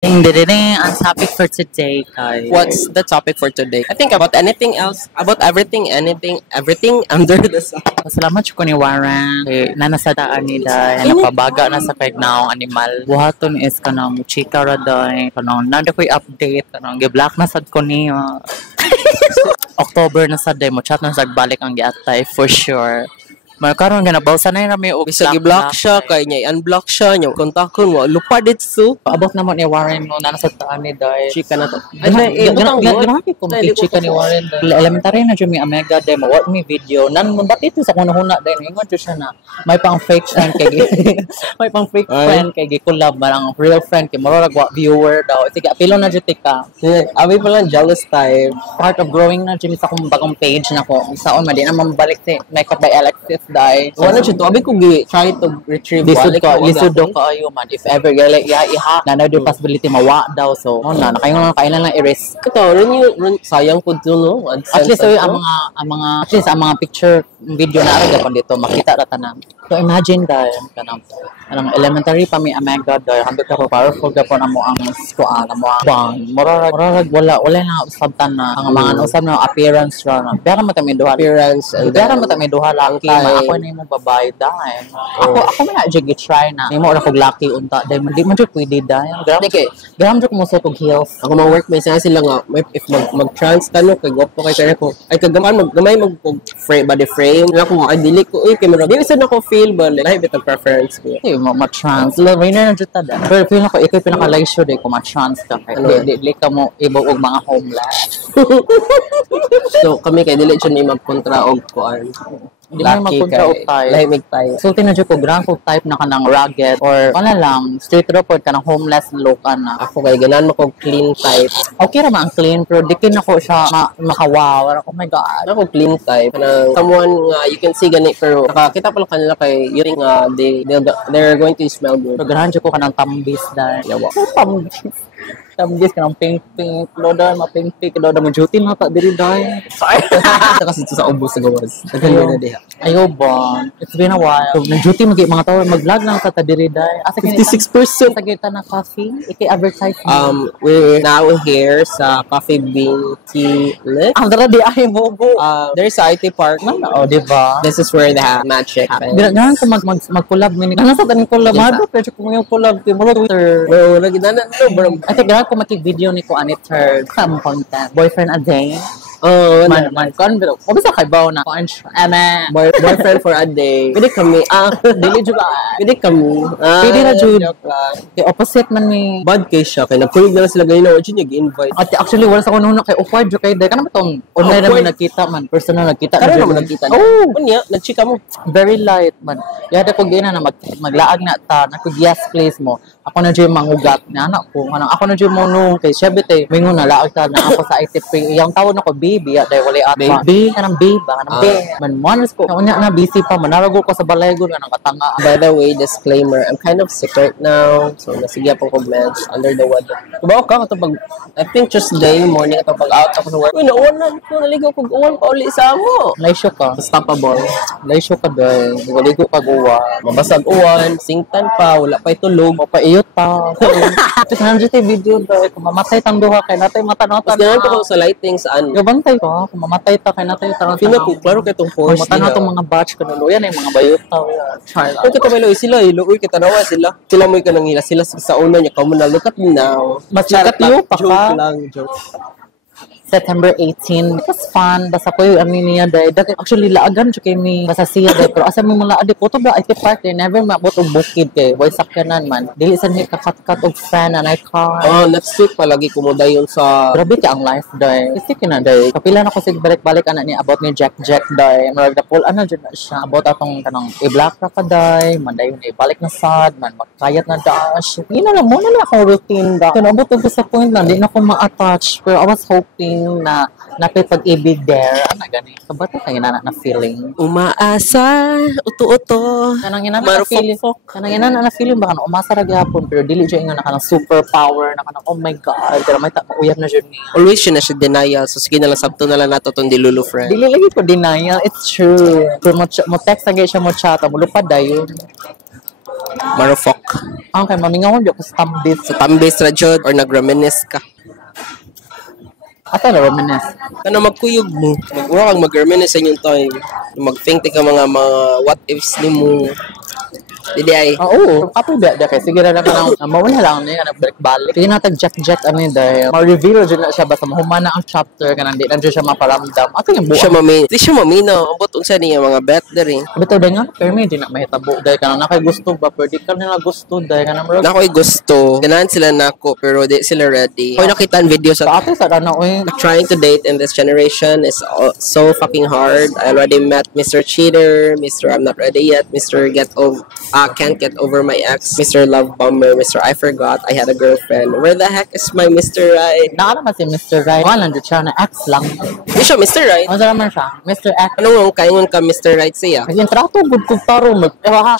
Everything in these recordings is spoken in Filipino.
Ang topic for today, guys. What's the topic for today? I think about anything else, about everything under the sun. Salamat ko ni Warren. Nanasadaan nila. Napabaga na sa kagnaong animal. Buhaton is kanang chika raday. Kanang nanda ko'y update. Kanang gi-black na sad ko niya. October na sad day mo. Chat na sad balik ang giatay for sure. Karon nga nabaw sanay na may Bisa gi-block siya kay niya unblock siya nya kontakon mo lupa ditsu. Paabot na mo ni Warren no nanasadaan ni day. Chika na to. Grabe ko chika ni Warren. Elementary na jud mi Omega day mo what me video nan ba't ito sa kunahuna day ingon jud siya na may pang fake friend kay may pang fake friend kay gi-collab marang real friend kay murag viewer daw. Sige apilo na jud ka. Abi pa lang jealous type. Part of growing na jud sa akong bagong page na ko. Saon man di na mabalik si Makeup by Alexis dai. Wala siya to. Abi ko try to retrieve. Lisod ko ayo man. If ever gali iha na do possibility mawa daw. So na nakaingon kailan lang i-risk. Ito run sayang pud to no. At least ang mga picture video na ara kon dito makita ra tanan. So imagine dai kanang elementary pa mi Omega dai hambit ka powerful ka po na mo ang skuan mo bang murag wala na usabtan na ang mga usab na appearance ra na. Pero matami duha appearance and pero matami duha lang ako ni mo babae dai. Ako man jud gi-try na. Nimo ra kog lucky unta dai man di man jud pwede dai. Gram jud mo sa tog heels. Ako mga workmates na sila nga if mag-trans tano kay gopo kay kaya ko ay kagaman gamay frame body frame na ko ay dili ko kay mura dili sad ako feel ba lahi bit preference ko ma-trans winner na jud ta da pero feel ko ikaw pinaka-leisure day ko ma-trans ka kay dili ka mo ibo og mga homeless. So kami kay dili jud ni magkontra og kuan. Di na magpunta og type. Lahimig type. So, tinadyo ko, grand ko type na ka ng rugged or wala lang, straight report ka ng homeless look na. Ako kay ganan mo ko clean type. Okay naman ang clean, pero dikin ako siya makawaw. Oh my God. Ako clean type. Someone you can see ganit pero nakakita pa lang kanila kay you think they're going to smell good. So, granadyo ko ka ng tambis dahil. Yawa. Tambis ka ng pink-pink. Loda, ma-pink-pink. Loda, ma-duty na ta. Diri dahil. Sorry. Kasi ito sa ubos sa gawas. Naganda na diha. Ayaw ba? It's been a while. So, nag-duty mga tao. Mag-vlog lang sa ta diri dahil. 56%. Sa kita na coffee. Iki-advertise mo. We're now here sa Coffee Bean Tea Lift. Ang dara di ay mo go. There's a IT park. Oh, diba? This is where the magic happens. Ganaan ko mag-collab. Ganaan sa taning collab. Mado, pero kung yung collab. Muro Twitter. Well, naginanan to, bro. I think ganaan ko mag-video ni ko anit her some content. Boyfriend a day. Oh, man pero obviously kay bawo na ko boyfriend for a day. Pwede kami. Dili jud ba? Pwede kami. Pwede ra jud. Kay opposite man mi. Bad case siya kay nagkulig na sila ganina or jud invite. At actually wala sa kuno kay offer jud kay day kana matong online naman nagkita man. Personal nagkita na naman nagkita. Oh, unya nagchika mo. Very light man. Yada ko gina na maglaag na ta na ko yes place mo. Ako na jud mangugat na anak ko. Ako na jud mo no kay syebite mingon na laag ta na ako sa ITP. Yang tawon ako baby at dahil wala at baby kanang babe kanang babe man manas ko unya na busy pa manarago ko sa balaygon kanang katanga. By the way, disclaimer, I'm kind of sick right now, so nasigya po ko meds under the weather. Kubaw ka pag I think just day morning ato pag out ako sa work. Uy, nauwan ko naligo ko uwan pa uli sa mo. Laisyo ka stoppable. Laisyo ka dahil naligo ka guwa mabasag uwan singtan pa wala pa itulog mapaiyot pa. Tapos nandiyo tayo video dahil kung mamatay tang duha kay natay mata-nota na ko sa lighting saan gabantay ka kung mamatay ta kay natay tarang feel ko klaro kay tong force mata na tong mga batch kanulo yan ay mga bayutaw Charlotte okay to may sila uy kita nawa sila mo ka nang hila sila sa una niya kamo na look at me now mas look at you pa joke lang joke. September 18. It was fun. Basta ko yung niya dahil. Actually, laagan siya kay mi. Basta siya dahil. Pero asa mo mga adi ko to ba? IT park day. Never mabot og bukid kay. Boy, sakyanan man. Dili sa niya kakat-kat og fan and I cry. Oh, next week palagi kumuda yun sa... Grabe ka ang life dahil. Isip na dahil. Kapila na ko sig balik-balik ana ni about ni Jack dahil. Marag na pool ano dyan na siya. About atong kanang i-black ra ka dahil. Mandayon ibalik na sad. Man, magkayat na dash. Yun na lang. Muna na akong routine da. Kaya nabot og sa point na. Di na ako ma-attach. Pero I was hoping na napipag-ibig there. Ano gani? Kabata kayo na feeling. Umaasa, uto-uto. Kanang ina na feeling. Kanang ina na feeling baka na umasa ra gyapon pero dili jud nga kanang superpower na kanang oh my god. Pero may uyab na jud ni. Always siya na siya denial. So sige na lang sabto na lang nato tong dilulu friend. Dili lagi ko denial. It's true. Pero mo text agay siya mo chat mo lupad dayon. Marufok. Okay, mamingawan di ako sa tambis. Sa tambis ra jud or nagreminisce ka. Ata na reminisce. Kana magkuyog mo. Magura kang mag-reminisce sa inyong time. Mag-think ka mga what ifs ni mo. Didi ay. Oo. Kapoy ba? Kaya sige na ka lang. Mawala lang niya. Balik-balik. Kaya natin jack-jack ano dahil. Ma-reveal dyan na siya. Basta mahumana ang chapter. Kaya nandiyan siya maparamdam. Ato yung buwan. Di siya mamino. Abot unsa niya mga bet diri. Bito dahil nga. Pero may di na mahitabo. Dahil ka na gusto ba? Pero di ka nila gusto. Dahil ka na marag. Nako'y gusto. Ganahan sila nako. Pero di sila ready. Ako'y nakita ang video sa ate sa ano eh. Trying to date in this generation is so fucking hard. I already met Mr. Cheater, Mr. I'm not ready yet, Mr. Can't get over my ex, Mr. Love Bomber, Mr. I forgot I had a girlfriend. Where the heck is my Mr. Right? Nakala si Mr. Right. Wala nandun siya na ex lang. Hindi siya Mr. Right. Ano naman siya? Mr. X. Ano nga kaingon ka Mr. Right siya? Naging trato, good kong taro.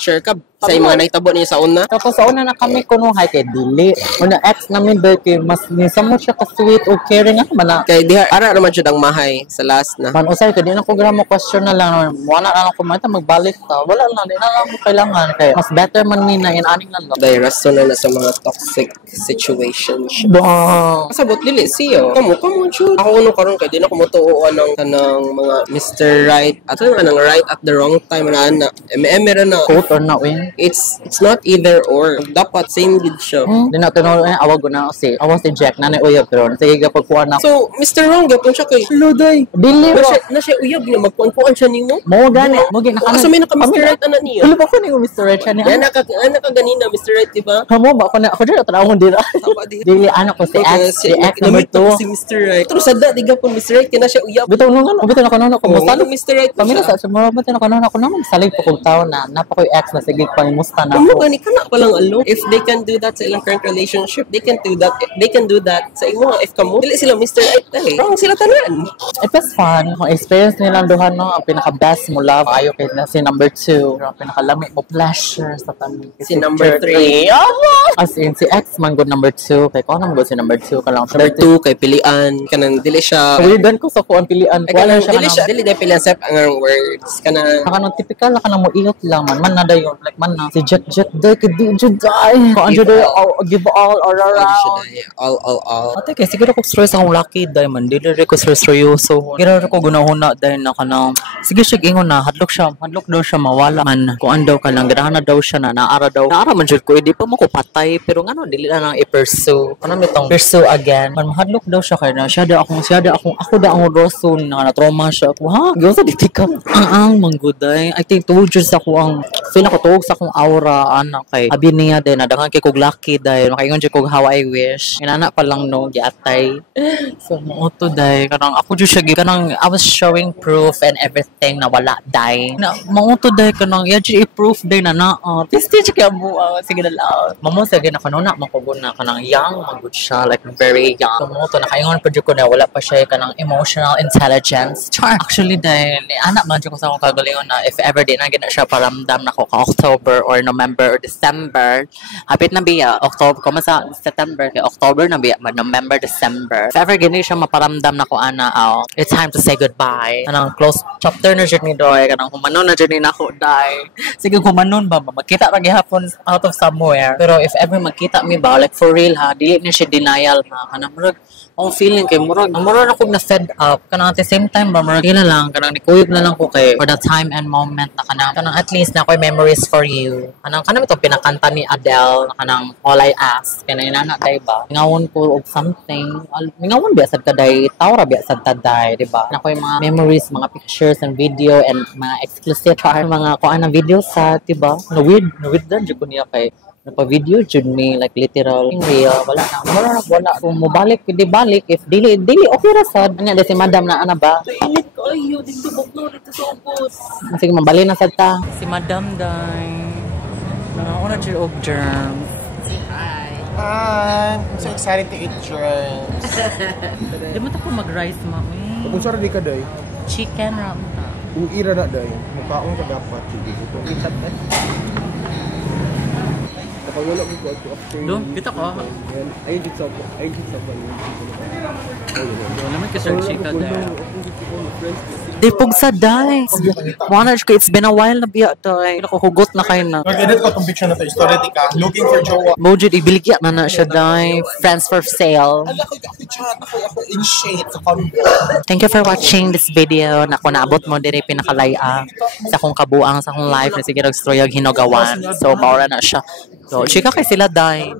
Sure ka? Sa mga naitabo niyo sa una? Tapos sa una na kami kunuhay kay Dili. Una ex namin dahil kay mas minsan mo siya ka-sweet o caring ako man. Kay di ara naman jud ang mahay sa last na. Man usay kay di na ko gramo question na lang. Wala na lang ko mata magbalik ta. Wala na di na lang mo kailangan kay mas better man ni na inaning lang. Dahil rason na sa mga toxic situations. Ba. Kasabot dili siyo. Kamo jud. Ako uno karon kay di na ko motuoan ng kanang mga Mr. Right at nang right at the wrong time na ana. Ra na. Quote or not win. It's not either or. Dapat same gid siya. Di na tinuro awag ko na si awas si Jack na uyab pero sige ga pagkuan na. So, Mr. Wrong gapon siya kay hello day. Dili na siya uyab na magkuan siya nimo. Mo gani. Mo gi nakanan. Asa may naka Mr. Right ana niya. Ano ba ko ni Mr. Right siya ni? Yan naka ganina Mr. Right di ba? Kamo ba ako dira tanawon dira. Dili anak ko si X, si X number 2. Si Mr. Right. Pero sada di gapon Mr. Right kina siya uyab. Bitaw no nga, bitaw na kanana ko Basta Mr. Right. Pamilya sa sumama bitaw na kanana ko naman salig ko kung taon na napakoy X na sige pangimusta na ako. Gani kana palang alone. If they can do that sa ilang current relationship, they can do that sa imo. If kamo dili sila Mr. Right dali. Wrong sila tanan. It was fun. Ang experience nilang duha no, ang pinaka-best mo love ayo kay na si number 2. Ang pinaka-lami mo pleasure sa tanan. Si number 3. As in si X man good number 2 kay ko naman good si number 2 ka lang. Number 2 kay pilian kanang dili siya. Weirdan ko sa kuan pilian. Wala siya. Dili pilian sa ang words kanang typical na kanang mo iyot lang man na dayon like man na si Jet day kay di jud ay. Ko anjo day give all around. All. Ate kay siguro ko stress akong lucky day man dili ko seryoso. Siguro ko gunahuna dahil na kanang sige siya ingon na hadlok daw siya mawala man kung andaw ka lang ganahan na daw siya na naara man jud ko di pa mo ko patay pero ngano dili na lang i-pursue ano mitong pursue again man hadlok daw siya kay na siya da ako da ang rason na trauma siya ako ha gyud sa ditika ang mangguday I think tuwod sa ko ang feel ako tuwog sa akong aura anak kay abi niya din nadaghan kay kog lucky dahil makaingon jud kog how I wish inana pa lang no giatay so mo to dai kanang ako jud siya kanang I was showing proof and everything na wala dai na mo to dai kanang ya jud i-proof dai na prestige kay mo sige na lang mamo sa gina kanuna makuguna kanang young magud siya like very young so mo to nakaingon pa jud ko na wala pa siya kanang emotional intelligence actually dahil anak man jud ko sa akong kagalingon na if ever di na gina siya paramdam na ko ka October or November or December hapit na biya October kuma sa September kay October na biya November December if ever gini siya maparamdam na ko ana it's time to say goodbye kanang close chapter na jud ni doy kanang humanon na jud ni nako dai sige humanon ba magkita ra gihapon out of somewhere pero if ever magkita mi ba like for real ha dili na siya denial ha kanang murag ang feeling kay murag ako na fed up kanang at the same time ba murag ila lang kanang nikuyog na lang ko kay for the time and moment na kanang at least na ko'y memories for you kanang itong pinakanta ni Adele na kanang All I Ask kanang inana day ba ngawon ko of something ngawon biya sad kaday tawra biya sad taday di ba na ko'y mga memories mga pictures and video and mga exclusive mga kuan na video sa di ba no weird dan jud ko niya kay napa-video jud me like literal in real wala kung mobalik di balik if dili okay ra sad anya si madam na ana ba init ko ayo dito buklo dito sa ubos sige mabali na sad ta si madam dai una jud og germs Hi! I'm so excited to eat germs. di mo ta ko mag-rice mami Kung saan di ka, day? chicken ra ta Uwi ra na, day. Mukhaong ka dapat. Sige, ito. Kapag wala ko ako after. Do, kita ko. Ayun dito sa Naman ka sir chika there. Di pugsa dai. Wanna ko it's been a while na biya dai. Nakuhugot na kayo na. Nag-edit ko itong picture na ito. Story ka. Looking for jowa. Mojid ibiligya na siya dai. Friends for sale. Ala ko chat. Ako in shade sa combo. Thank you for watching this video. Nako naabot mo diri pinakalaya sa akong kabuang sa akong life na sige nagstoryag hinagawan. So maura na siya. So chika kay sila dai.